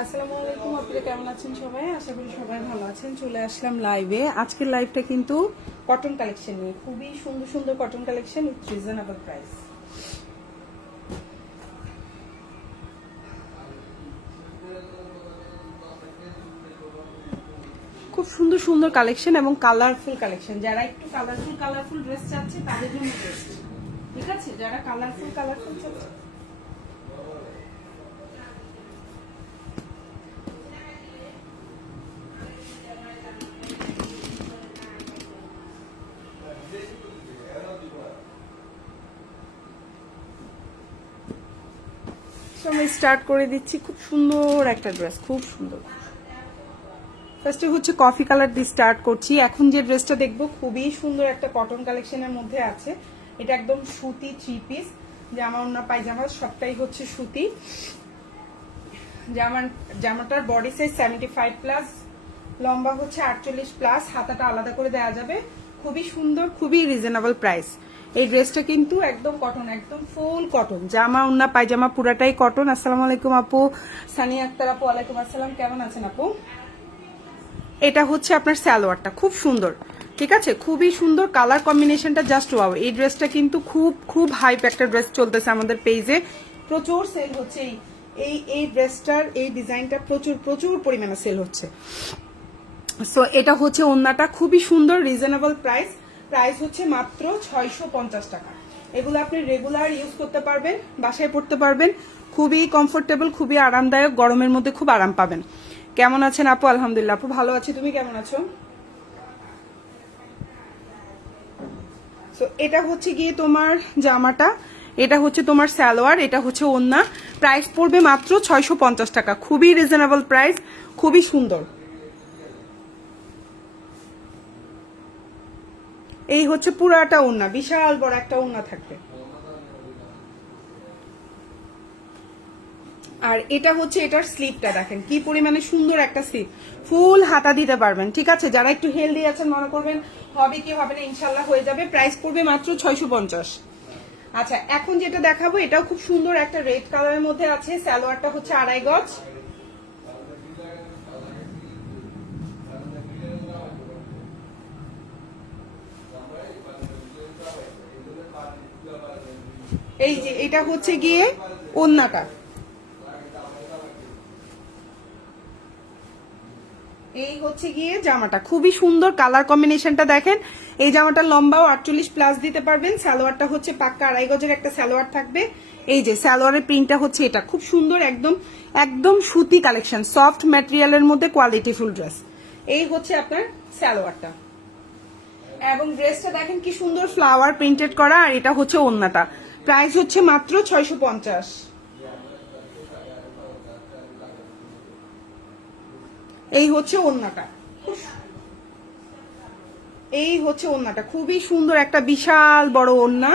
আপনারা কেমন আছেন সবাই? আশা করি সবাই ভালো আছেন। চলে আসলাম লাইভে আজকের লাইভটা কিন্তু কটন কালেকশন নিয়ে। খুবই সুন্দর সুন্দর cotton collection with reasonable price খুব সুন্দর সুন্দর কালেকশন এবং কালারফুল কালেকশন যারা একটু কালারফুল কালারফুল ড্রেস চাচ্ছে, তাদের জন্য ঠিক আছে? যারা কালারফুল কালারফুল চাচ্ছে So, আমি স্টার্ট করে দিচ্ছি। খুব সুন্দর একটা ড্রেস খুব সুন্দর। ফার্স্টে হচ্ছে কফি কালার দিয়ে স্টার্ট করছি। এখন যে ড্রেসটা দেখব, খুবই সুন্দর একটা কটন কালেকশনের মধ্যে আছে। এটা একদম সুতি থ্রি পিস জামা অন্য পায়জামা, সবটাই হচ্ছে সুতি। জামার, জামাটার body size seventy five plus লম্বা হচ্ছে আটচল্লিশ প্লাস হাতাটা আলাদা করে দেওয়া যাবে। খুবই সুন্দর, খুবই রিজনেবল প্রাইস এই ড্রেসটা কিন্তু একদম কটন একদম ফুল কটন জামা, উন্না, পায়জামা, পুরাটাই কটন আসসালামু আলাইকুম আপু। সানি আক্তার আপু, ওয়ালাইকুম আসসালাম। কেমন আছেন আপু? এটা হচ্ছে আপনার সালোয়ারটা, খুব সুন্দর। ঠিক আছে? খুবই সুন্দর কালার কম্বিনেশনটা জাস্ট ওয়াও এই ড্রেসটা কিন্তু খুব খুব হাইপ একটা ড্রেস চলতেছে আমাদের পেজে প্রচুর সেল হচ্ছে এই এই এই ড্রেসটার, এই ডিজাইনটা প্রচুর প্রচুর পরিমাণে সেল হচ্ছে। সো এটা হচ্ছে ওন্নাটা। খুবই সুন্দর রিজনেবল প্রাইস প্রাইস হচ্ছে মাত্র ছয়শো পঞ্চাশ টাকা। এগুলো আপনি রেগুলার ইউজ করতে পারবেন, বাসায় পড়তে পারবেন। খুবই কমফোর্টেবল খুবই আরামদায়ক, গরমের মধ্যে খুব আরাম পাবেন। কেমন আছেন আপু? আলহামদুলিল্লাহ, আপু ভালো আছি। তুমি কেমন আছো? সো এটা হচ্ছে গিয়ে তোমার জামাটা, এটা হচ্ছে তোমার সালোয়ার, এটা হচ্ছে ওন্না। প্রাইস পড়বে মাত্র ছয়শো পঞ্চাশ টাকা। খুবই রিজনেবল প্রাইস খুবই সুন্দর। এই হচ্ছে পুরাটা ওন্না বিশাল বড় একটা ওন্না থাকবে। আর এটা হচ্ছে এটার স্লিপটা দেখেন, কি পরিমাণে সুন্দর একটা স্লিপ ফুল হাতা দিতে পারবেন, ঠিক আছে? যারা একটু হেলদি আছেন, মনে করবেন হবে কি হবে না ইনশাল্লাহ হয়ে যাবে। প্রাইস পড়বে মাত্র ছয়শো পঞ্চাশ। আচ্ছা এখন যেটা দেখাবো, এটাও খুব সুন্দর একটা রেড কালারের মধ্যে আছে, সালোয়ারটা হচ্ছে আড়াই গজ। এই যে, এটা হচ্ছে গিয়ে ওন্নাটা। এই হচ্ছে গিয়ে জামাটা। খুবই সুন্দর কালার কম্বিনেশনটা দেখেন। এই জামাটার লম্বাও আটচল্লিশ প্লাস দিতে পারবেন। সালোয়ারটা হচ্ছে পাক্কা আড়াই গজের একটা সালোয়ার থাকবে। এই যে, সালোয়ারের প্রিন্টটা হচ্ছে এটা। খুব সুন্দর একদম একদম সুতি কালেকশন সফট ম্যাটেরিয়ালের মধ্যে কোয়ালিটি ফুল ড্রেস এই হচ্ছে আপনার সালোয়ারটা। এবং ড্রেসটা দেখেন কি সুন্দর ফ্লাওয়ার প্রিন্টেড করা, আর এটা হচ্ছে ওন্নাটা। প্রাইস হচ্ছে মাত্র ছয়শো পঞ্চাশ। এই হচ্ছে ওন্নাটা এই হচ্ছে ওন্নাটা খুবই সুন্দর একটা বিশাল বড় ওন্না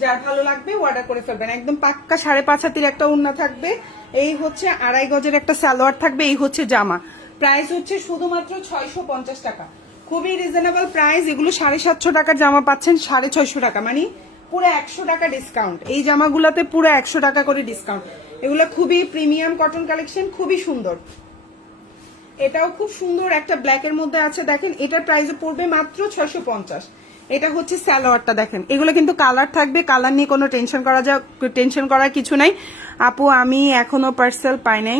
যার ভালো লাগবে অর্ডার করে ফেলবেন। একদম পাক্কা সাড়ে পাঁচ হাতির একটা ওন্না থাকবে। এই হচ্ছে আড়াই গজের একটা সালোয়ার থাকবে। এই হচ্ছে জামা। প্রাইস হচ্ছে শুধুমাত্র ছয়শো পঞ্চাশ টাকা। খুবই রিজনেবল প্রাইস এগুলো সাড়ে সাতশো টাকার জামা পাচ্ছেন, সাড়ে ছয়শো টাকা। মানে পুরো একশো টাকা ডিসকাউন্ট এই জামাগুলোতে পুরো একশো টাকা করে ডিসকাউন্ট এগুলো খুবই প্রিমিয়াম কটন কালেকশন খুবই সুন্দর। এটাও খুব সুন্দর একটা ব্ল্যাকের মধ্যে আছে। দেখেন, এটার প্রাইসে পড়বে মাত্র ছয়শো পঞ্চাশ। এটা হচ্ছে স্যালোয়ারটা দেখেন। এগুলো কিন্তু কালার থাকবে কালার নিয়ে কোনো টেনশন করা যা টেনশন করার কিছু নাই। আপু, আমি এখনও পার্সেল পাই নাই।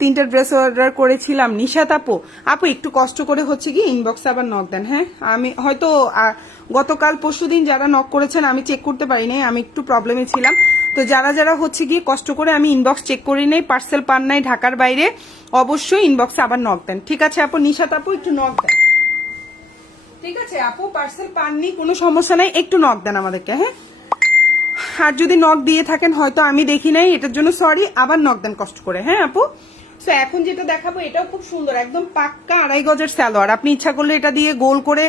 তিনটা ড্রেস অর্ডার করেছিলাম। নিশাত আপু আপু, একটু কষ্ট করে হচ্ছে কি ইনবক্সে আবার নক দেন হ্যাঁ? আমি হয়তো গতকাল পরশু দিন যারা নক করেছেন, আমি চেক করতে পারি নাই আমি একটু প্রবলেমে ছিলাম। তো যারা যারা হচ্ছে গিয়ে কষ্ট করে আমি ইনবক্স চেক করি নাই পার্সেল পান নাই ঢাকার বাইরে, অবশ্যই ইনবক্সে আবার নক দেন। ঠিক আছে আপু? নিশাত আপু, একটু নক দেন। ঠিক আছে আপু? পার্সেল পাননি, কোনো সমস্যা নাই, একটু নক দেন আমাদেরকে হ্যাঁ? আর যদি নক দিয়ে থাকেন, হয়তো আমি দেখি নাই, এটার জন্য সরি আবার নক দেন কষ্ট করে হ্যাঁ আপু? সো এখন যেটা দেখাবো, এটাও খুব সুন্দর, একদম পাক্কা আড়াই গজের সালোয়ার। আপনি ইচ্ছা করলে এটা দিয়ে গোল করে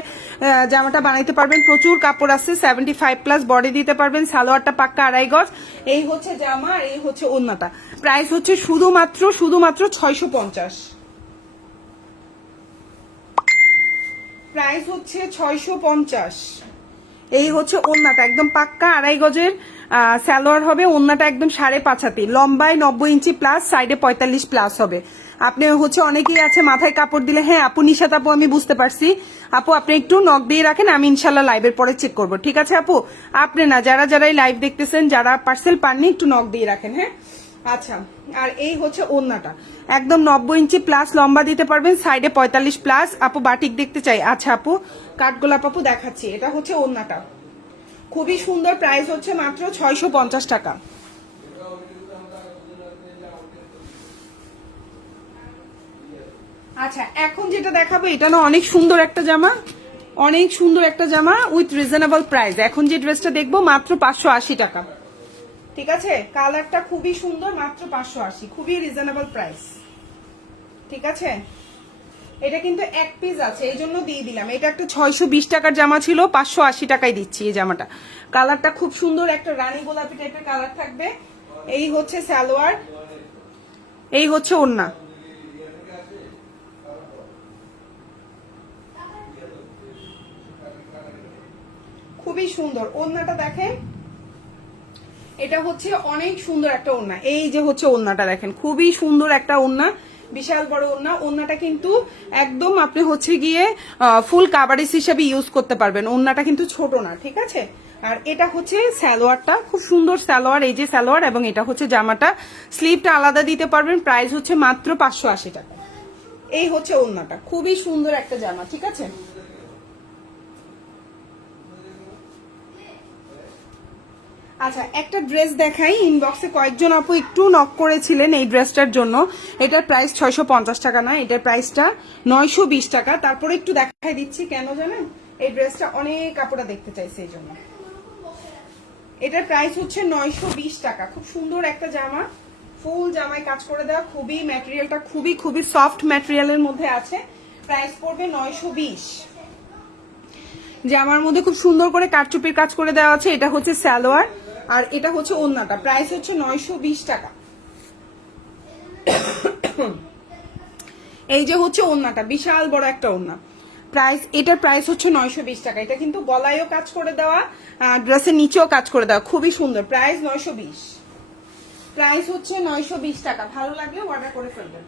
জামাটা বানাইতে পারবেন। প্রচুর কাপড় আছে সেভেন্টি ফাইভ প্লাস বডি দিতে পারবেন। সালোয়ারটা পাক্কা আড়াই গজ। এই হচ্ছে জামা, আর এই হচ্ছে ওন্নাটা প্রাইস হচ্ছে শুধুমাত্র শুধুমাত্র ছয়শো পঞ্চাশ। প্রাইস হচ্ছে ছয়শো পঞ্চাশ। এই হচ্ছে ওন্নাটা একদম পাক্কা আড়াই গজের স্যালোয়ার হবে, ওন্নাটা একদম সাড়ে পাঁচ হাতি। লম্বায় নব্বই ইঞ্চি প্লাস সাইডে পঁয়তাল্লিশ প্লাস হবে। আপনি হচ্ছে অনেকেই আছে, মাথায় কাপড় দিলে হ্যাঁ আপু, নিশাত আপু, আমি বুঝতে পারছি। আপু, আপনি একটু নখ দিয়ে রাখেন, আমি ইনশাল্লাহ লাইভের পরে চেক করব। ঠিক আছে, আপু? আপনি না, যারা যারাই লাইভ দেখতেছেন, যারা পার্সেল পাননি, একটু নখ দিয়ে রাখেন হ্যাঁ? আচ্ছা আর এই হচ্ছে ওন্নাটা। একদম নব্বই ইঞ্চি প্লাস লম্বা দিতে পারবেন সাইডে পঁয়তাল্লিশ প্লাস আপু, বাটিক দেখতে চাই। আচ্ছা আপু, কাঠগোলাপ আপু, দেখাচ্ছি। এটা হচ্ছে ওন্নাটা। খুবই সুন্দর প্রাইস হচ্ছে মাত্র ছয়শো পঞ্চাশ টাকা। আচ্ছা এখন যেটা দেখাবো, এটা না অনেক সুন্দর একটা জামা, অনেক সুন্দর একটা জামা উইথ রিজনেবল প্রাইস এখন যে ড্রেসটা দেখব, মাত্র পাঁচশো আশি টাকা। ঠিক আছে? কালারটা খুবই সুন্দর, মাত্র পাঁচশো আশি। খুবই রিজনেবল প্রাইস ঠিক আছে? এটা কিন্তু এক পিস আছে, এই জন্য দিয়ে দিলাম। এটা একটা ছয়শো বিশ টাকার জামা ছিল, পাঁচশো আশি টাকায় দিচ্ছি এই জামাটা। কালারটা খুব সুন্দর, একটা রানী গোলাপি টাইপের কালার থাকবে। এই হচ্ছে সালোয়ার, এই হচ্ছে ওন্না খুবই সুন্দর ওন্নাটা দেখেন। এটা হচ্ছে অনেক সুন্দর একটা ওন্না এই যে হচ্ছে ওন্নাটা দেখেন, খুবই সুন্দর একটা ওন্না বিশাল বড় ওন্না ওন্নাটা কিন্তু একদম আপনি হচ্ছে গিয়ে ফুল কাভারেজ হিসেবে ইউজ করতে পারবেন। ওন্নাটা কিন্তু ছোট না, ঠিক আছে? আর এটা হচ্ছে স্যালোয়ারটা খুব সুন্দর স্যালোয়ার এই যে স্যালোয়ার এবং এটা হচ্ছে জামাটা। স্লিভটা আলাদা দিতে পারবেন প্রাইস হচ্ছে মাত্র পাঁচশো আশি টাকা। এই হচ্ছে ওন্নাটা খুবই সুন্দর একটা জামা, ঠিক আছে? আচ্ছা একটা ড্রেস দেখাই। ইনবক্সে কয়েকজন আপু একটু নক করেছিলেন এই ড্রেসটার জন্য। এটার প্রাইস ছয়শো পঞ্চাশ টাকা নয়, এটার প্রাইসটা নয়শো বিশ টাকা। তারপরে একটু দেখাই দিচ্ছি কেন জানেন? এই ড্রেসটা অনেক কাপড়া দেখতে চাইছে এই জন্য। এটার প্রাইস হচ্ছে নয়শো বিশ টাকা। খুব সুন্দর একটা জামা। ফুল জামায় কাজ করে দেওয়া, খুবই ম্যাটেরিয়ালটা খুবই খুবই সফট ম্যাটেরিয়ালের মধ্যে আছে। প্রাইস পড়বে নয়শো বিশ। জামার মধ্যে খুব সুন্দর করে কারচুপির কাজ করে দেওয়া আছে। এটা হচ্ছে স্যালোয়ার আর এটা হচ্ছে ওন্নাটা প্রাইস হচ্ছে নয়শো বিশ টাকা। এই যে হচ্ছে ওন্নাটা বিশাল বড় একটা ওন্না প্রাইস এটার প্রাইস হচ্ছে নয়শো বিশ টাকা। এটা কিন্তু গলায়ও কাজ করে দেওয়া ড্রেসের নিচেও কাজ করে দেওয়া। খুবই সুন্দর। প্রাইস নয়শো বিশ। প্রাইস হচ্ছে নয়শো বিশ টাকা। ভালো লাগলে অর্ডার করে ফেলবেন।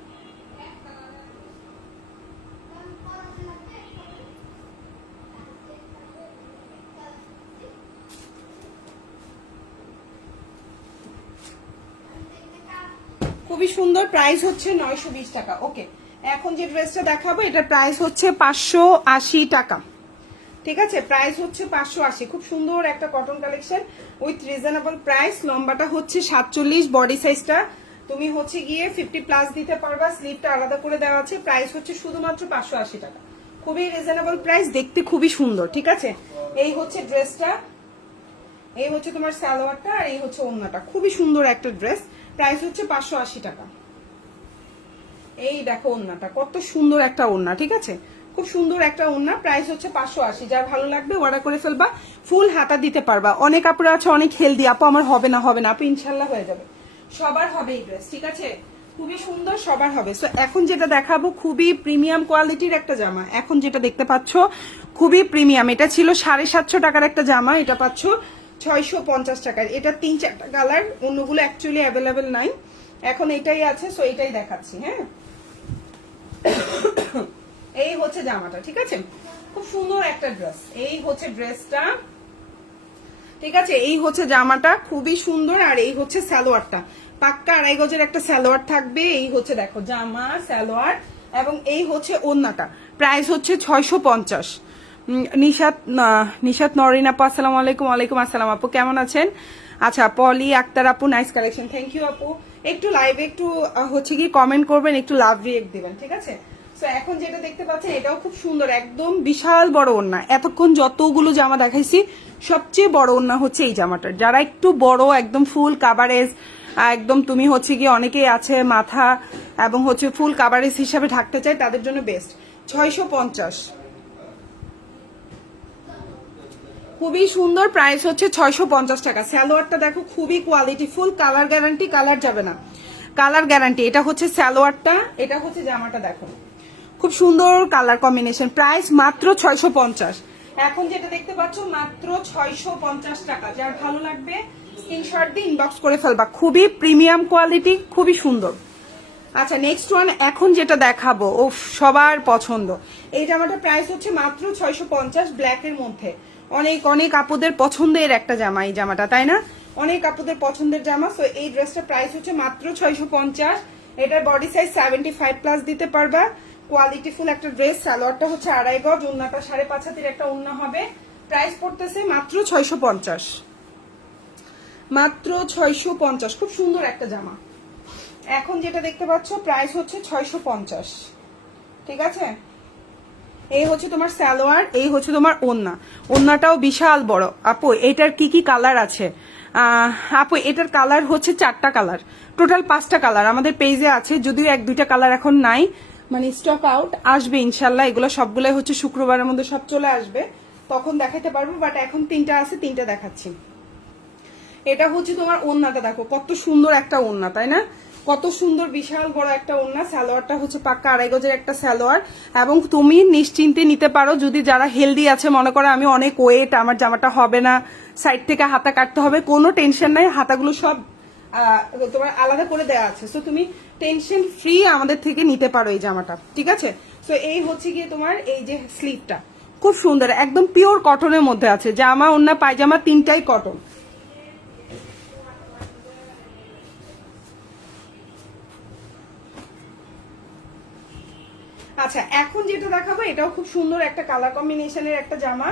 খুবই সুন্দর প্রাইস হচ্ছে নয়শো বিশ টাকা। ওকে এখন যে ড্রেসটা দেখাবো, এটার প্রাইস হচ্ছে পাঁচশো আশি টাকা। ঠিক আছে? প্রাইস হচ্ছে পাঁচশো আশি। খুব সুন্দর একটা cotton collection with reasonable price লম্বাটা হচ্ছে সাতচল্লিশ বডি সাইজটা তুমি হচ্ছে গিয়ে ফিফটি প্লাস দিতে পারবা। স্লিপটা আলাদা করে দেওয়া আছে। প্রাইস হচ্ছে শুধুমাত্র পাঁচশো আশি টাকা। খুবই রিজনেবল প্রাইস দেখতে খুবই সুন্দর। ঠিক আছে? এই হচ্ছে ড্রেসটা এই হচ্ছে তোমার সালোয়ারটা আর এই হচ্ছে ওন্নাটা। খুবই সুন্দর একটা ড্রেস প্রাইস হচ্ছে পাঁচশো আশি টাকা। এই দেখো ওন্নাটা কত সুন্দর একটা ওন্না ঠিক আছে? খুব সুন্দর একটা ওন্না প্রাইস হচ্ছে পাঁচশো আশি। যার ভালো লাগবে অর্ডার করে ফেলবা ফুল হাতা দিতে পারবা। অনেক আপুরা আছে, অনেক হেলদি আপু, আমার হবে না হবে না। আপু ইনশাল্লাহ হয়ে যাবে। সবার হবে এই ড্রেস ঠিক আছে? খুবই সুন্দর, সবার হবে। সো এখন যেটা দেখাবো, খুবই প্রিমিয়াম কোয়ালিটির একটা জামা। এখন যেটা দেখতে পাচ্ছ, খুবই প্রিমিয়াম এটা ছিল সাড়ে সাতশো টাকার একটা জামা, এটা পাচ্ছ ছয়শো পঞ্চাশ টাকার। এটা তিন চারটা কালার, অন্যগুলো অ্যাকচুয়ালি অ্যাভেলেবেল নাই। এখন এটাই আছে সো এটাই দেখাচ্ছি হ্যাঁ? এই হচ্ছে জামাটা, ঠিক আছে? খুব সুন্দর একটা ড্রেস এই হচ্ছে ড্রেসটা ঠিক আছে? এই হচ্ছে জামাটা, খুবই সুন্দর, আর এই হচ্ছে সালোয়ারটা। পাক্কা আড়াই গজের একটা সালোয়ার থাকবে, এই হচ্ছে দেখো, জামা, সালোয়ার, এবং এই হচ্ছে ওন্নাটা প্রাইস হচ্ছে ছয়শো পঞ্চাশ। নিশাত নিশাত নরিন আপু, আসসালামু আলাইকুম, ওয়ালাইকুম আসসালাম আপু, কেমন আছেন? আচ্ছা পলি আক্তার আপু নাইস কালেকশন থ্যাংক ইউ আপু। একটু লাইভে একটু হচ্ছে কি কমেন্ট করবেন, একটু লাভ রিয়েক্ট দেবেন, ঠিক আছে? তো এখন যেটা দেখতে পাচ্ছেন, এটাও খুব সুন্দর, একদম বিশাল বড় ওন্না এতক্ষণ যতগুলো জামা দেখাইছি, সবচেয়ে বড় ওন্না হচ্ছে এই জামাটার। যারা একটু বড়, একদম ফুল কাভারেজ একদম তুমি হচ্ছে কি অনেকেই আছে মাথা এবং হচ্ছে ফুল কাভারেজ হিসাবে ঢাকতে চায়, তাদের জন্য বেস্ট ছয়শো পঞ্চাশ। খুবই সুন্দর প্রাইস হচ্ছে ছয়শো পঞ্চাশ টাকা। স্যালোয়ারটা দেখো খুবই quality full colour guarantee colour যাবে না। কালার গ্যারান্টি এটা হচ্ছে স্যালোয়ারটা এটা হচ্ছে জামাটা দেখো। খুব সুন্দর কালার কম্বিনেশন প্রাইস মাত্র ছয়শো পঞ্চাশ। এখন যেটা দেখতে পাচ্ছ, মাত্র ছয়শো পঞ্চাশ টাকা। যার ভালো লাগবে স্ক্রিনশট দিয়ে ইনবক্স করে ফেলবা। খুবই প্রিমিয়াম কোয়ালিটি খুবই সুন্দর। আচ্ছা নেক্সট ওয়ান এখন যেটা দেখাবো ও সবার পছন্দ। এই জামাটা প্রাইস হচ্ছে মাত্র ছয়শো পঞ্চাশ ব্ল্যাকের মধ্যে। অনেক অনেক আপুদের পছন্দের একটা জামা এই জামাটা, তাই না? অনেক আপুদের পছন্দের জামা সো এই ড্রেসটার প্রাইস হচ্ছে মাত্র ছয়শো পঞ্চাশ। এটার body size seventy five plus দিতে পারবা। কোয়ালিটিফুল একটা ড্রেস সালোয়ারটা হচ্ছে আড়াই গজ উন্নাটা সাড়ে পাঁচ হাতের একটা উন্না হবে। প্রাইস পড়তেছে মাত্র ছয়শো পঞ্চাশ। মাত্র ছয়শো পঞ্চাশ, খুব সুন্দর একটা জামা। এখন যেটা দেখতে পাচ্ছ প্রাইস হচ্ছে ছয়শো পঞ্চাশ। ঠিক আছে? এই হচ্ছে তোমার সালোয়ার, এই হচ্ছে তোমার ওন্না। ওন্নাটাও বিশাল বড়। আপু, এটার কি কি কালার আছে? আপু, এটার কালার হচ্ছে চারটা কালার। টোটাল পাঁচটা কালার। আমাদের পেজে আছে, যদিও এক দুইটা কালার এখন নাই। মানে স্টক আউট আসবে ইনশাল্লাহ। এগুলো সবগুলোই হচ্ছে শুক্রবারের মধ্যে সব চলে আসবে। তখন দেখাতে পারব বাট এখন তিনটা আছে, তিনটা দেখাচ্ছি। এটা হচ্ছে তোমার ওন্নাটা, দেখো, কত সুন্দর একটা ওন্না, তাই না? কত সুন্দর, বিশাল বড় একটা ওন্না সালোয়ারটা হচ্ছে পাক্কা আড়াই গজের একটা সালোয়ার। এবং তুমি নিশ্চিন্তে নিতে পারো, যদি যারা হেলদি আছে, মনে করো আমি অনেক ওয়েট আমার জামাটা হবে না সাইড থেকে হাতা কাটতে হবে, কোনো টেনশন নাই, হাতাগুলো সব তোমার আলাদা করে দেওয়া আছে। সো তুমি টেনশন ফ্রি আমাদের থেকে নিতে পারো এই জামাটা, ঠিক আছে? সো এই হচ্ছে গিয়ে তোমার এই যে স্লিপটা খুব সুন্দর, একদম পিওর কটনের মধ্যে আছে। জামা ওন্না পায়জামা, তিনটাই কটন আচ্ছা এখন যেটা দেখাবো, এটাও খুব সুন্দর একটা কালার কম্বিনেশনের একটা জামা।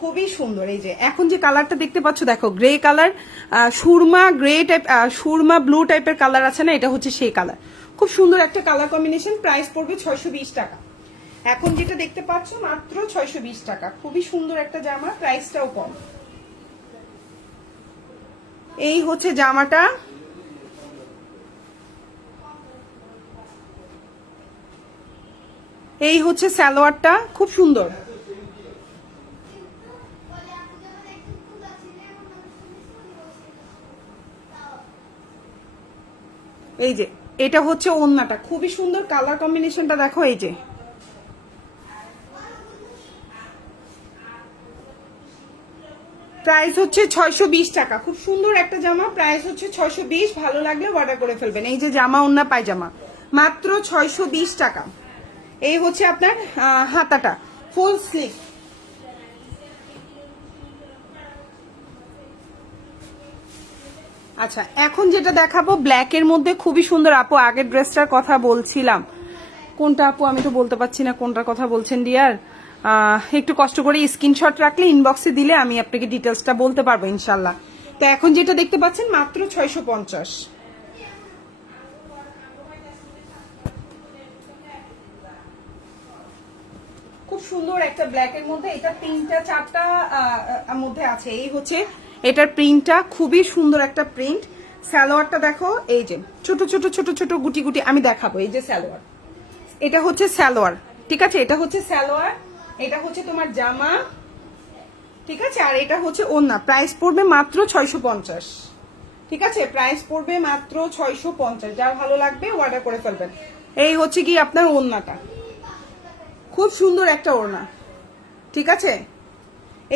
খুবই সুন্দর, এই যে এখন যে কালারটা দেখতে পাচ্ছ, দেখো গ্রে কালার সুরমা গ্রে টাইপ সুরমা ব্লু টাইপের কালার আছে না, এটা হচ্ছে সেই কালার খুব সুন্দর একটা কালার কম্বিনেশন প্রাইস পড়বে ছয়শো বিশ টাকা। এখন যেটা দেখতে পাচ্ছ, মাত্র ছয়শো বিশ টাকা। খুবই সুন্দর একটা জামা প্রাইসটাও কম। এই হচ্ছে জামাটা। এই হচ্ছে সালোয়ারটা, খুব সুন্দর। এই যে, এটা হচ্ছে ওন্নাটা, খুবই সুন্দর কালার কম্বিনেশনটা দেখো এই যে। প্রাইস হচ্ছে ছয়শো বিশ টাকা, খুব সুন্দর একটা জামা, প্রাইস হচ্ছে ছয়শো বিশ, ভালো লাগলে অর্ডার করে ফেলবেন। এই যে জামা, ওন্না পায়জামা, মাত্র ছয়শো বিশ টাকা। এই হচ্ছে আপনার হাতাটা ফুল স্লিভ আচ্ছা এখন যেটা দেখাবো ব্ল্যাকের মধ্যে খুবই সুন্দর। আপু, আগের ড্রেসটার কথা বলছিলাম। কোনটা আপু? আমি তো বলতে পারছি না কোনটার কথা বলছেন, ডিয়ার। একটু কষ্ট করে স্ক্রিনশট রাখলে ইনবক্সে দিলে আমি আপনাকে ডিটেলসটা বলতে পারব ইনশাল্লাহ তো এখন যেটা দেখতে পাচ্ছেন, মাত্র ছয়শো পঞ্চাশ। সুন্দর একটা ব্ল্যাক এর মধ্যে, এটা তিনটা, চারটা মধ্যে আছে। এই হচ্ছে এটার প্রিন্টটা খুবই সুন্দর একটা প্রিন্ট সালোয়ারটা দেখো, এই যে, ছোট ছোট ছোট ছোট, গুটি গুটি, আমি দেখাবো, এই যে সালোয়ার। এটা হচ্ছে সালোয়ার, ঠিক আছে? এটা হচ্ছে সালোয়ার, এটা হচ্ছে তোমার জামা, ঠিক আছে? আর এটা হচ্ছে ওন্না প্রাইস পড়বে মাত্র ছয়শো পঞ্চাশ। ঠিক আছে? প্রাইস পড়বে মাত্র ছয়শো পঞ্চাশ, যা ভালো লাগবে অর্ডার করে ফেলবেন। এই হচ্ছে কি আপনার ওন্নাটা খুব সুন্দর একটা ওড়না। ঠিক আছে?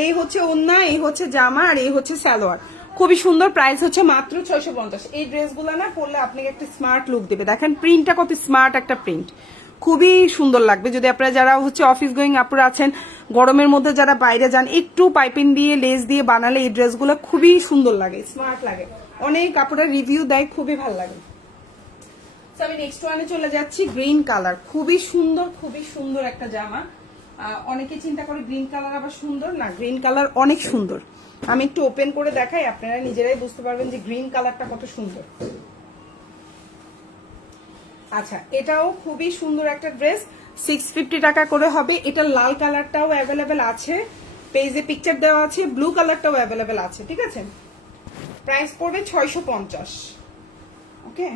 এই হচ্ছে ওড়না, এই হচ্ছে জামা, আর এই হচ্ছে সালোয়ার। খুবই সুন্দর প্রাইস হচ্ছে মাত্র ছয়শো পঞ্চাশ। এই ড্রেসগুলো না পরলে আপনাকে একটা স্মার্ট লুক দেবে। দেখেন প্রিন্টটা কত স্মার্ট একটা প্রিন্ট খুবই সুন্দর লাগবে। যদি আপনারা যারা হচ্ছে অফিস গোয়িং আপুরা আছেন, গরমের মধ্যে যারা বাইরে যান, একটু পাইপিং দিয়ে লেস দিয়ে বানালে এই ড্রেসগুলো খুবই সুন্দর লাগে স্মার্ট লাগে। অনেক কাপড়ের রিভিউ দেয়, খুবই ভালো লাগে। আমি নেক্সট ওয়ানে চলে যাচ্ছি গ্রিন কালার খুবই সুন্দর খুবই সুন্দর একটা জামা। অনেকে চিন্তা করে গ্রিন কালার আবার সুন্দর। না গ্রিন কালার অনেক সুন্দর। আমি একটু ওপেন করে দেখাই, আপনারা নিজেরাই বুঝতে পারবেন যে গ্রিন কালারটা কত সুন্দর। আচ্ছা এটাও খুবই সুন্দর একটা ড্রেস সিক্স ফিফটি টাকা করে হবে। এটা লাল কালারটাও অ্যাভেলেবেল আছে। পেজে পিকচার দেওয়া আছে ব্লু কালারটাও অ্যাভেলেবেল আছে, ঠিক আছে? প্রাইস পড়বে ছয়শো পঞ্চাশ। ওকে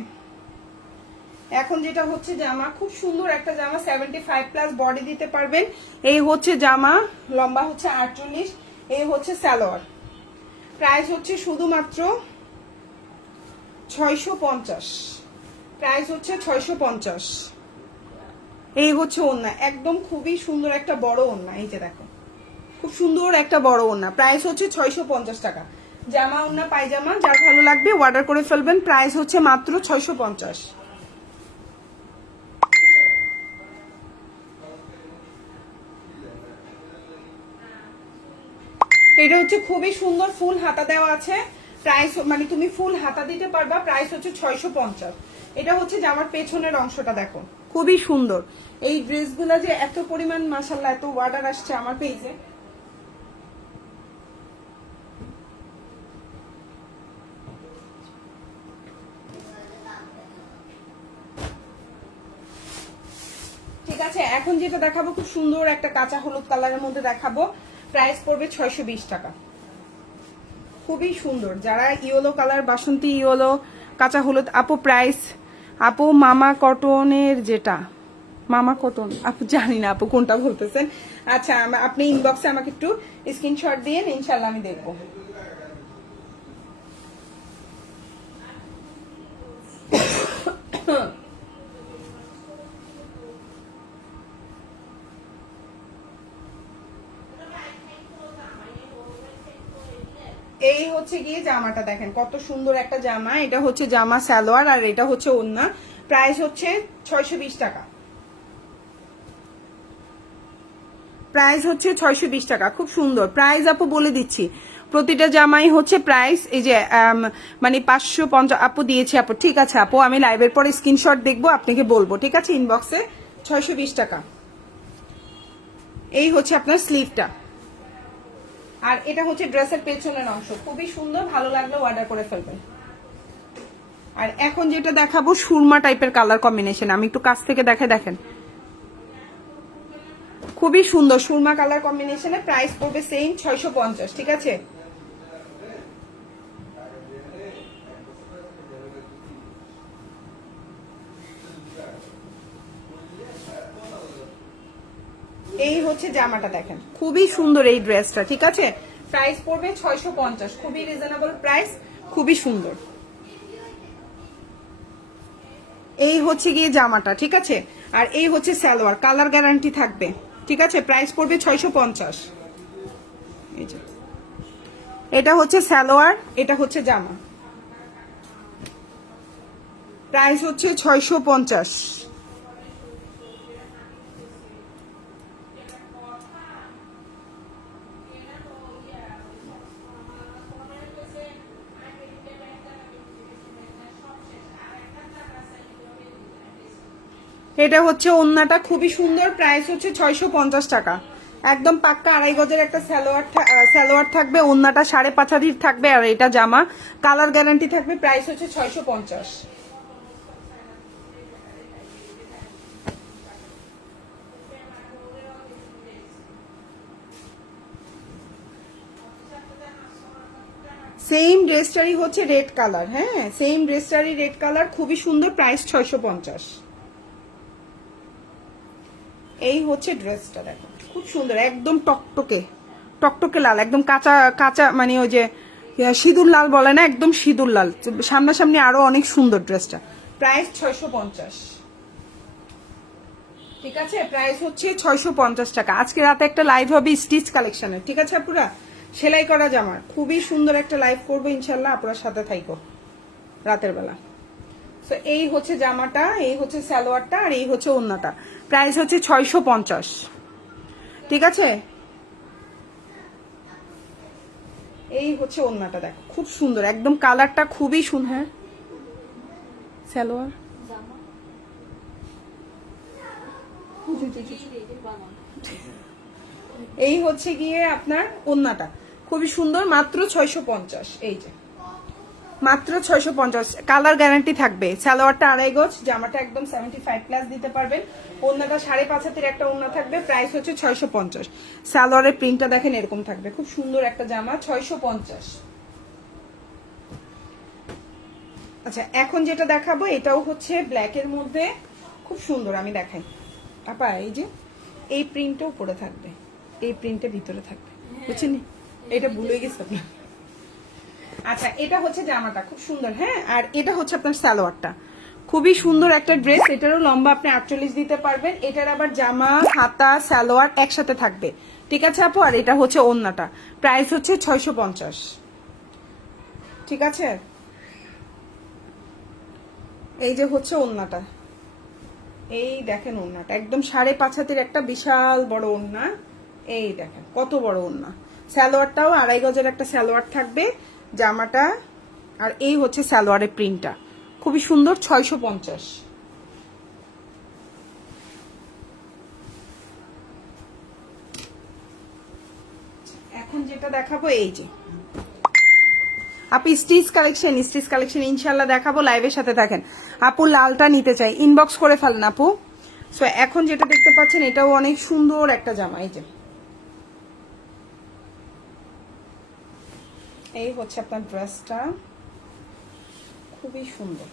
এখন যেটা হচ্ছে জামা, খুব সুন্দর একটা জামা সেভেন্টি ফাইভ প্লাস বডি দিতে পারবেন। এই হচ্ছে জামা, লম্বা হচ্ছে আটচল্লিশ, এই হচ্ছে স্যালোয়ার প্রাইস হচ্ছে শুধুমাত্র ছয়শো পঞ্চাশ। প্রাইস হচ্ছে ছয়শো পঞ্চাশ। এই হচ্ছে ওন্না একদম খুবই সুন্দর একটা বড় ওন্না এই যে দেখো। খুব সুন্দর একটা বড় ওড়না প্রাইস হচ্ছে ছয়শো পঞ্চাশ টাকা। জামা ওড়না, পায়জামা যা ভালো লাগবে অর্ডার করে ফেলবেন প্রাইস হচ্ছে মাত্র ছয়শো পঞ্চাশ। এটা হচ্ছে খুবই সুন্দর ফুল হাতা দেওয়া আছে। প্রাইস মানে তুমি ফুল হাতা দিতে পারবা প্রাইস হচ্ছে ছয়শো পঞ্চাশ। এটা হচ্ছে যে আমার পেছনের অংশটা, দেখো। খুবই সুন্দর। এই ড্রেসগুলো যে এত পরিমাণ মাসাল্লাহ এত অর্ডার আসছে আমার পেজে ঠিক আছে, এখন যেটা দেখাবো, খুব সুন্দর একটা কাঁচা হলুদ কালারের মধ্যে দেখাবো। প্রাইস পড়বে ছয়শো বিশ টাকা। খুবই সুন্দর। যারা ইয়েলো কালার, বাসন্তী ইয়েলো, কাঁচা হলুদ, আপু প্রাইস, আপু মামা কটনের যেটা, মামা কটন, আপু জানি না আপু কোনটা বলতেছেন। আচ্ছা আপনি ইনবক্সে আমাকে একটু স্ক্রিনশট দিয়ে ইনশাল্লাহ আমি দেখব। হচ্ছে গিয়ে জামাটা দেখেন, কত সুন্দর একটা জামা। এটা হচ্ছে জামা সালোয়ার আর এটা হচ্ছে ওন্না। প্রাইস হচ্ছে ছয়শো বিশ টাকা। প্রাইস হচ্ছে ছয়শো বিশ টাকা, খুব সুন্দর। প্রাইস আপু বলে দিচ্ছি, প্রতিটা জামাই হচ্ছে প্রাইস, এই যে মানে পাঁচশো পঞ্চাশ, আপু দিয়েছে আপু, ঠিক আছে আপু, আমি লাইভের পরে স্ক্রিনশট দেখব, আপনাকে বলব, ঠিক আছে? ইনবক্সে ছয়শো বিশ টাকা। এই হচ্ছে আপনার স্লিভটা আর এটা হচ্ছে ড্রেসের পেছনের অংশ। খুবই সুন্দর, ভালো লাগল অর্ডার করে ফেলবেন। আর এখন যেটা দেখাবো সুরমা টাইপের কালার কম্বিনেশন আমি একটু কাছ থেকে দেখে দেখেন। খুবই সুন্দর সুরমা কালার কম্বিনেশনে প্রাইস পড়বে সেম ছয়শো পঞ্চাশ, ঠিক আছে? এই হচ্ছে জামাটা দেখেন। খুবই সুন্দর এই ড্রেসটা ঠিক আছে? প্রাইস পড়বে ছয়শো পঞ্চাশ খুবই রিজনেবল প্রাইস খুবই সুন্দর। এই হচ্ছে গিয়ে জামাটা ঠিক আছে? আর এই হচ্ছে সালোয়ার কালার গ্যারান্টি থাকবে ঠিক আছে? প্রাইস পড়বে ছয়শো পঞ্চাশ। এটা হচ্ছে সালোয়ার এটা হচ্ছে জামা। প্রাইস হচ্ছে ছয়শো পঞ্চাশ। এটা হচ্ছে ওন্নাটা খুবই সুন্দর। প্রাইস হচ্ছে ছয়শো পঞ্চাশ টাকা। একদম পাক্কা আড়াই গজের একটা থা- আহ, থাকবে ওন্নাটা সাড়ে পাঁচ হাতির থাকবে আর এটা জামা। কালার গ্যারান্টি থাকবে প্রাইস হচ্ছে ছয়শো পঞ্চাশ। সেম ড্রেসটারই হচ্ছে রেড কালার হ্যাঁ? সেম ড্রেসটারই রেড কালার খুবই সুন্দর প্রাইস ছয়শো পঞ্চাশ। এই হচ্ছে ড্রেসটা দেখো। খুব সুন্দর, একদম টকটকে টকটকে লাল, একদম কাঁচা কাঁচা মানে ওই যে সিঁদুর লাল বলে না, একদম সিঁদুর লাল। সামনাসামনি আরও অনেক সুন্দর ড্রেসটা। প্রাইস ছয়শো পঞ্চাশ। ঠিক আছে? প্রাইস হচ্ছে ছয়শো পঞ্চাশ টাকা। আজকে রাতে একটা লাইভ হবে স্টিচ কালেকশনের ঠিক আছে আপুরা? সেলাই করা জামার খুবই সুন্দর একটা লাইভ করব ইনশাল্লাহ আপুরার সাথে থাইকো রাতের বেলা। তো এই হচ্ছে জামাটা, এই হচ্ছে সালোয়ারটা, আর এই হচ্ছে ওন্নাটা। প্রাইস হচ্ছে ছয়শো পঞ্চাশ। ঠিক আছে? এই হচ্ছে ওন্নাটা দেখো, খুব সুন্দর। একদম কালারটা খুবই সুন্দর হ্যাঁ? সালোয়ার? এই হচ্ছে গিয়ে আপনার ওন্নাটা খুবই সুন্দর, মাত্র ছয়শো পঞ্চাশ, এই যে। মাত্র ছয়শো পঞ্চাশ। কালার গ্যারান্টি থাকবে। সালোয়ারটা আড়াই গজ, জামাটা একদম সেভেন্টি ফাইভ প্লাস দিতে পারবেন। ওন্নাটা সাড়ে পাঁচ হাতের একটা ওন্না থাকবে প্রাইস হচ্ছে ছয়শো পঞ্চাশ। সালোয়ারের প্রিন্টটা দেখেন এরকম থাকবে। খুব সুন্দর একটা জামা, ছয়শো পঞ্চাশ। আচ্ছা এখন যেটা দেখাবো, এটাও হচ্ছে ব্ল্যাকের মধ্যে। খুব সুন্দর, আমি দেখাই। আপা, এই যে, এই প্রিন্টটাও পরে থাকবে। এই প্রিন্টটা ভিতরে থাকবে। বুঝছেন? এটা ভুলে গেছে আপনার। আচ্ছা এটা হচ্ছে জামাটা, খুব সুন্দর হ্যাঁ? আর এটা হচ্ছে আপনার সালোয়ারটা। খুবই সুন্দর একটা ড্রেস, এটারও লম্বা আপনি আটচল্লিশ দিতে পারবেন। এটার আবার জামা, হাতা, সালোয়ার একসাথে থাকবে। ঠিক আছে আপু? আর এটা হচ্ছে ওন্নাটা। প্রাইস হচ্ছে ছয়শো পঞ্চাশ। ঠিক আছে? এই যে হচ্ছে ওন্নাটা। এই দেখেন ওন্নাটা। একদম সাড়ে পাঁচ হাতের একটা বিশাল বড় ওন্না। এই দেখেন, কত বড় ওন্না। স্যালোয়ারটাও আড়াই গজের একটা স্যালোয়ার থাকবে। জামাটা আর এই হচ্ছে স্যালোয়ারের প্রিন্টটা। খুবই সুন্দর, ছয়শো পঞ্চাশ। এখন যেটা দেখাবো, এই যে। আপু, স্টিচ কালেকশন স্টিচ কালেকশন ইনশাল্লাহ দেখাবো লাইভের সাথে থাকেন। আপু, লালটা নিতে চাই। ইনবক্স করে ফেলেন, আপু। সো এখন যেটা দেখতে পাচ্ছেন, এটাও অনেক সুন্দর একটা জামা, এই যে। এই হচ্ছে আপনার ড্রেসটা খুবই সুন্দর।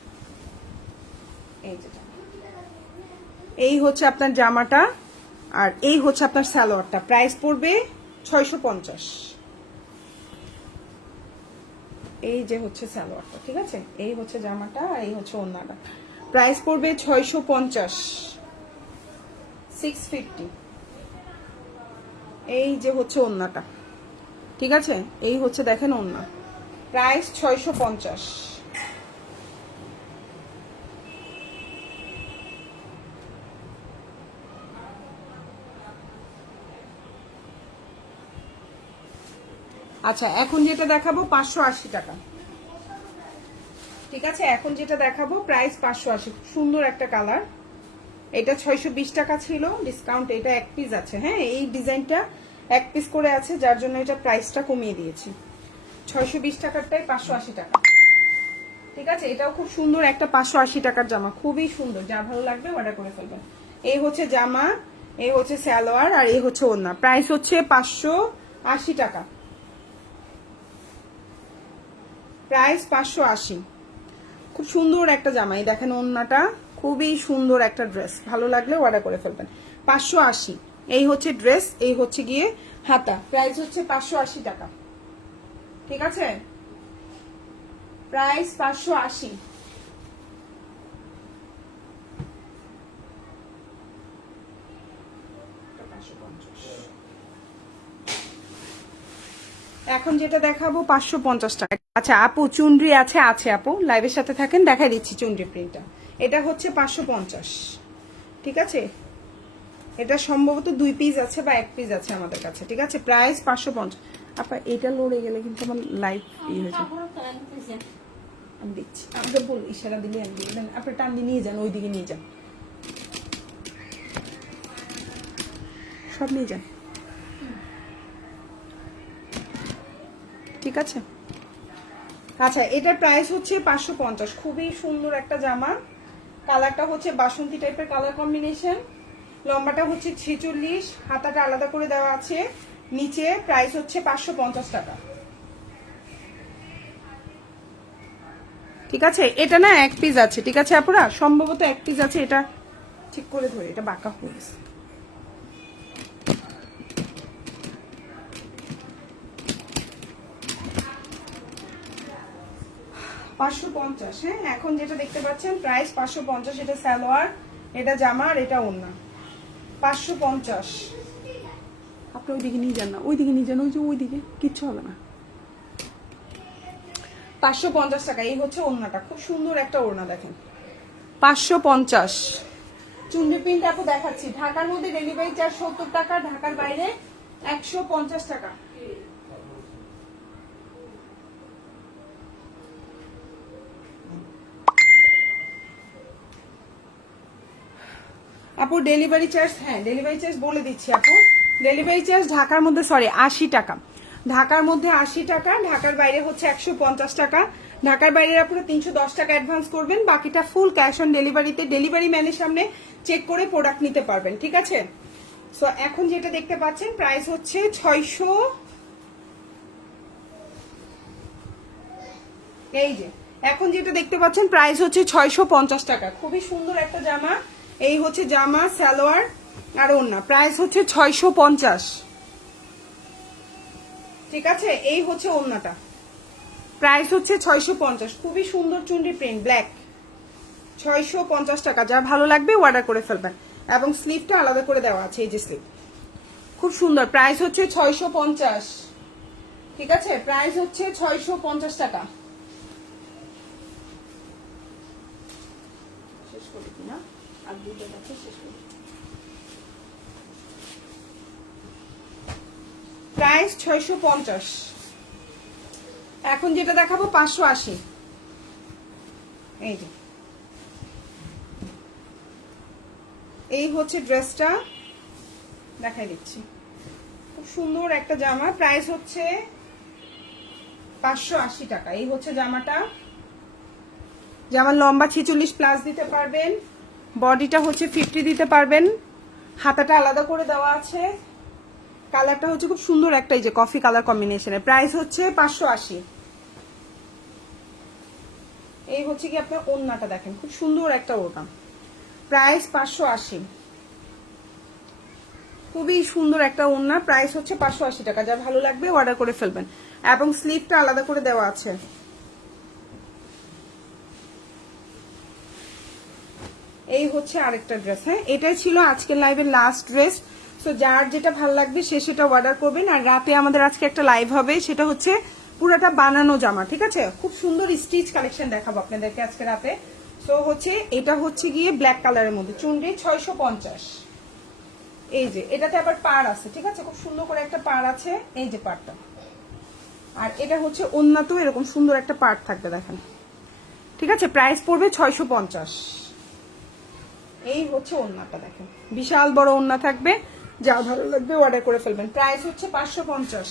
এই যে এই হচ্ছে আপনার জামাটা আর এই হচ্ছে আপনার সালোয়ারটা। প্রাইস পড়বে ছয়শো পঞ্চাশ। এই যে হচ্ছে সালোয়ারটা, ঠিক আছে? এই হচ্ছে জামাটা আর এই হচ্ছে ওন্নাটা। প্রাইস পড়বে ছয়শো পঞ্চাশ। সিক্স ফিফটি এই যে হচ্ছে ওন্নাটা। ঠিক আছে? এই হচ্ছে দেখেন ওন্না প্রাইস ছয়শো পঞ্চাশ। আচ্ছা এখন যেটা দেখাবো পাঁচশো আশি টাকা। ঠিক আছে? এখন যেটা দেখাবো প্রাইস পাঁচশো আশি। সুন্দর একটা কালার। এটা ছয়শো বিশ টাকা ছিল। ডিসকাউন্ট এটা এক পিস আছে। হ্যাঁ এই ডিজাইনটা এক পিস করে আছে, যার জন্য এটা প্রাইসটা কমিয়ে দিয়েছি। ছয়শো বিশ টাকারটাই পাঁচশো আশি টাকা। ঠিক আছে? এটাও খুব সুন্দর একটা পাঁচশো আশি টাকার জামা। খুবই সুন্দর। যা ভালো লাগবে অর্ডার করে ফেলবেন। এই হচ্ছে জামা, এই হচ্ছে স্যালোয়ার আর এই হচ্ছে ওড়না। প্রাইস হচ্ছে পাঁচশো আশি টাকা। প্রাইস পাঁচশো আশি। খুব সুন্দর একটা জামাই দেখেন ওন্নাটা খুবই সুন্দর একটা ড্রেস ভালো লাগলে অর্ডার করে ফেলবেন। পাঁচশো আশি। এই হচ্ছে ড্রেস, এই হচ্ছে গিয়ে হাতা। প্রাইস হচ্ছে পাঁচশো আশি টাকা। ঠিক আছে? প্রাইস পাঁচশো আশি। এখন যেটা দেখাবো পাঁচশো পঞ্চাশ টাকা। আচ্ছা আপু, চুনরি আছে? আছে, আপু। লাইভের সাথে থাকেন, দেখাই দিচ্ছি চুনরি প্রিন্টটা এটা হচ্ছে পাঁচশো পঞ্চাশ। ঠিক আছে? এটা সম্ভবত দুই পিস আছে বা এক পিস আছে আমাদের কাছে, ঠিক আছে? প্রাইস পাঁচশো পঞ্চাশ। আপা, এটা লড়ে গেলে কিন্তু আমার লাইফ ই হয়ে যায় আমি দিচ্ছি। আমাকে বল, ইশারা দিলে আমি দিয়ে দেন আপনি টান দিয়ে নিয়ে যান, ওইদিকে নিয়ে যান। সব নিয়ে যান। ঠিক আছে? আচ্ছা এটার প্রাইস হচ্ছে পাঁচশো পঞ্চাশ। খুবই সুন্দর একটা জামা। কালারটা হচ্ছে বাসন্তী টাইপের কালার কম্বিনেশন লম্বাটা হচ্ছে ছেচল্লিশ, হাতাটা আলাদা করে দেওয়া আছে। নিচে প্রাইস হচ্ছে পাঁচশো পঞ্চাশ টাকা। ঠিক আছে? এটা না এক পিস আছে, ঠিক আছে আপুরা? সম্ভবত এক পিস আছে, এটা ঠিক করে ধরে, এটা বাঁকা হয়ে পাঁচশো পঞ্চাশ হ্যাঁ? এখন যেটা দেখতে পাচ্ছেন প্রাইস পাঁচশো পঞ্চাশ, এটা স্যালোয়ার এটা জামা আর এটা ওড়না। পাঁচশো পঞ্চাশ। আপনি ওইদিকে নিয়ে যান না ওইদিকে নিয়ে যান ওই যে ওইদিকে কিচ্ছু হবে না। পাঁচশো পঞ্চাশ টাকা এই হচ্ছে ওড়নাটা খুব সুন্দর একটা ওড়না দেখেন। পাঁচশো পঞ্চাশ। চুন্ডি প্রিন্ট আপু দেখাচ্ছি ঢাকার মধ্যে ডেলিভারি চার্জ সত্তর টাকা ঢাকার বাইরে একশো পঞ্চাশ টাকা। আপু ডেলিভারি চার্জ হ্যাঁ ডেলিভারি চার্জ বলে দিচ্ছি আপু। ডেলিভারি চার্জ ঢাকার মধ্যে সরি আশি টাকা। ঢাকার মধ্যে আশি টাকা, ঢাকার বাইরে হচ্ছে একশো পঞ্চাশ টাকা। ঢাকার বাইরে আপনারা তিনশো দশ টাকা অ্যাডভান্স করবেন, বাকিটা ফুল ক্যাশ অন ডেলিভারিতে ডেলিভারি ম্যানের সামনে চেক করে প্রোডাক্ট নিতে পারবেন, ঠিক আছে? সো এখন যেটা দেখতে পাচ্ছেন প্রাইস হচ্ছে ছয়শো এই যে, এখন যেটা দেখতে পাচ্ছেন প্রাইস হচ্ছে ছয়শো পঞ্চাশ টাকা। খুবই সুন্দর একটা জামা। এই হচ্ছে জামা, সালোয়ার আর ওড়না। প্রাইস হচ্ছে ছয়শো পঞ্চাশ। ঠিক আছে? এই হচ্ছে ওড়নাটা। প্রাইস হচ্ছে ছয়শো পঞ্চাশ। খুবই সুন্দর চুন্ডি প্রিন্ট, ব্ল্যাক। ছয়শো পঞ্চাশ টাকা। যা ভালো লাগবে অর্ডার করে ফেলবেন। এবং স্লিভটা আলাদা করে দেওয়া আছে, এই যে স্লিভ খুব সুন্দর। প্রাইস হচ্ছে ছয়শো পঞ্চাশ। ঠিক আছে? প্রাইস হচ্ছে ছয়শো পঞ্চাশ টাকা। শেষ করি কি না আর দুটো দেখে, শেষ করি প্রাইস ছয়শো পঞ্চাশ। এখন যেটা দেখাবো, পাঁচশো আশি। এই যে। এই হচ্ছে ড্রেসটা। দেখাই দিচ্ছি। খুব সুন্দর একটা জামা। প্রাইস হচ্ছে পাঁচশো আশি টাকা। এই হচ্ছে জামাটা। জামার লম্বা ছিচল্লিশ প্লাস দিতে পারবেন। বডিটা হচ্ছে ফিফটি দিতে পারবেন। হাতাটা আলাদা করে দেওয়া আছে। কালারটা হচ্ছে খুব সুন্দর একটা এই যে কফি কালার কম্বিনেশনের প্রাইস হচ্ছে পাঁচশো আশি। এই হচ্ছে কি আপনার ওড়নাটা দেখেন, খুব সুন্দর একটা ওড়না। প্রাইস পাঁচশো আশি। খুবই সুন্দর একটা ওড়না। প্রাইস হচ্ছে পাঁচশো আশি টাকা। যা ভালো লাগবে অর্ডার করে ফেলবেন। এবং স্লিপটা আলাদা করে দেওয়া আছে। এই হচ্ছে আরেকটা ড্রেস হ্যাঁ? এটাই ছিল আজকের লাইভের লাস্ট ড্রেস সো যার যেটা ভালো লাগবে সে সেটা অর্ডার করবেন। আর রাতে আমাদের আজকে একটা লাইভ হবে, সেটা হচ্ছে পুরোটা বানানো জামা, ঠিক আছে? খুব সুন্দর স্টিচ কালেকশন দেখাবো আপনাদেরকে আজকে রাতে। সো হচ্ছে, এটা হচ্ছে গিয়ে ব্ল্যাক কালারের মধ্যে, চুনরি ছয়শো পঞ্চাশ। এই যে, এটাতে আবার পার আছে, ঠিক আছে? খুব সুন্দর করে একটা পার আছে, এই যে পারটা আর এটা হচ্ছে উন্নত এরকম সুন্দর একটা পার্ট থাকবে, দেখেন। ঠিক আছে? প্রাইস পড়বে ছয়শো পঞ্চাশ। এই হচ্ছে ওন্নাটা দেখেন। বিশাল বড় ওন্না থাকবে, যা ভালো লাগবে অর্ডার করে ফেলবেন। প্রাইস হচ্ছে পাঁচশো পঞ্চাশ।